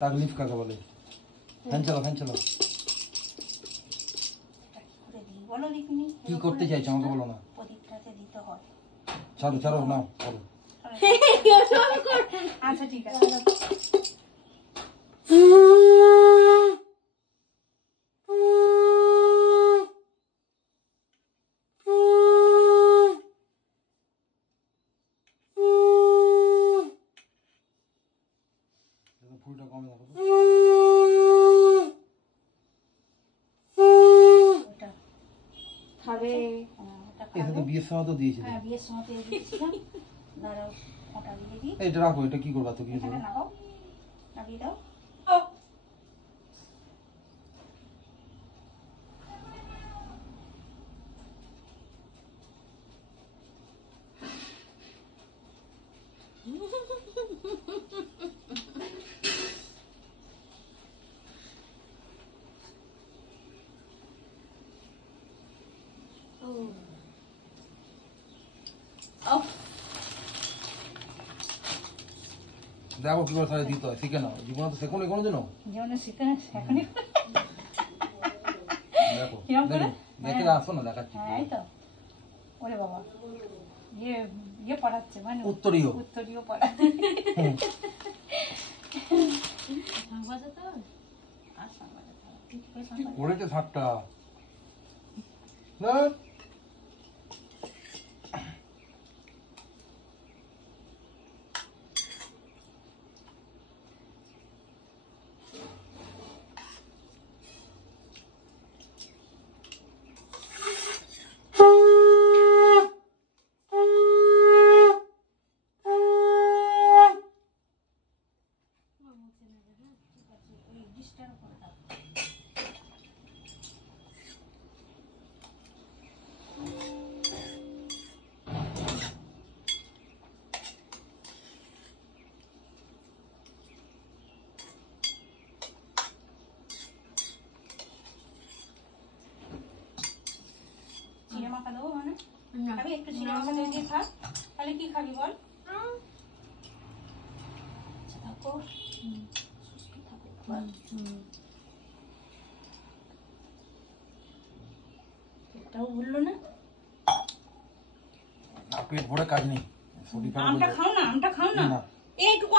তাগলিফ কাকে বলে? ফ্যান চালাও, ফ্যান চালাও। কি করতে চাইছো আমাকে বলো না। প্রদীপটাতে দিতে হয়। ছাড়ো ছাড়ো, নাও ছাড়ো। আচ্ছা ঠিক আছে। ফুলটা কমে দেখো। খাবে এটা তো বিয়ের সময় তো দিয়েছিল। হ্যাঁ বিয়ের সময় তো দিয়েছিলাম। দাঁড়াও ওটা দিয়ে দিই। এটা রাখো, এটা কি করবা তো? কি এখানে নাও, লাগিয়ে দাও। দেখো কি করে তাহলে দিতে হয়, শিখে নাও। জীবনে তো শেখো নি কোনোদিন। জীবনে শিখে এখনই দেখো কিরম করে? দেখে আসো না, দেখাচ্ছি। হ্যাঁ এই তো। ওরে বাবা, ইয়ে পড়াচ্ছে মানে উত্তরীয় পড়াচ্ছে। পড়েছে 7টা। চিড়ে মাখা দেবো মানে খাবি? একটু চিড়ে মাখা দিয়ে খা। তাহলে কি খাবি বল? আচ্ছা থাকো, সুস্থ থাকো। পেটটাও ভুললো না। পেট ভরে কাজ নেই। আমটা খাও না, আমটা খাও না। এইটুকু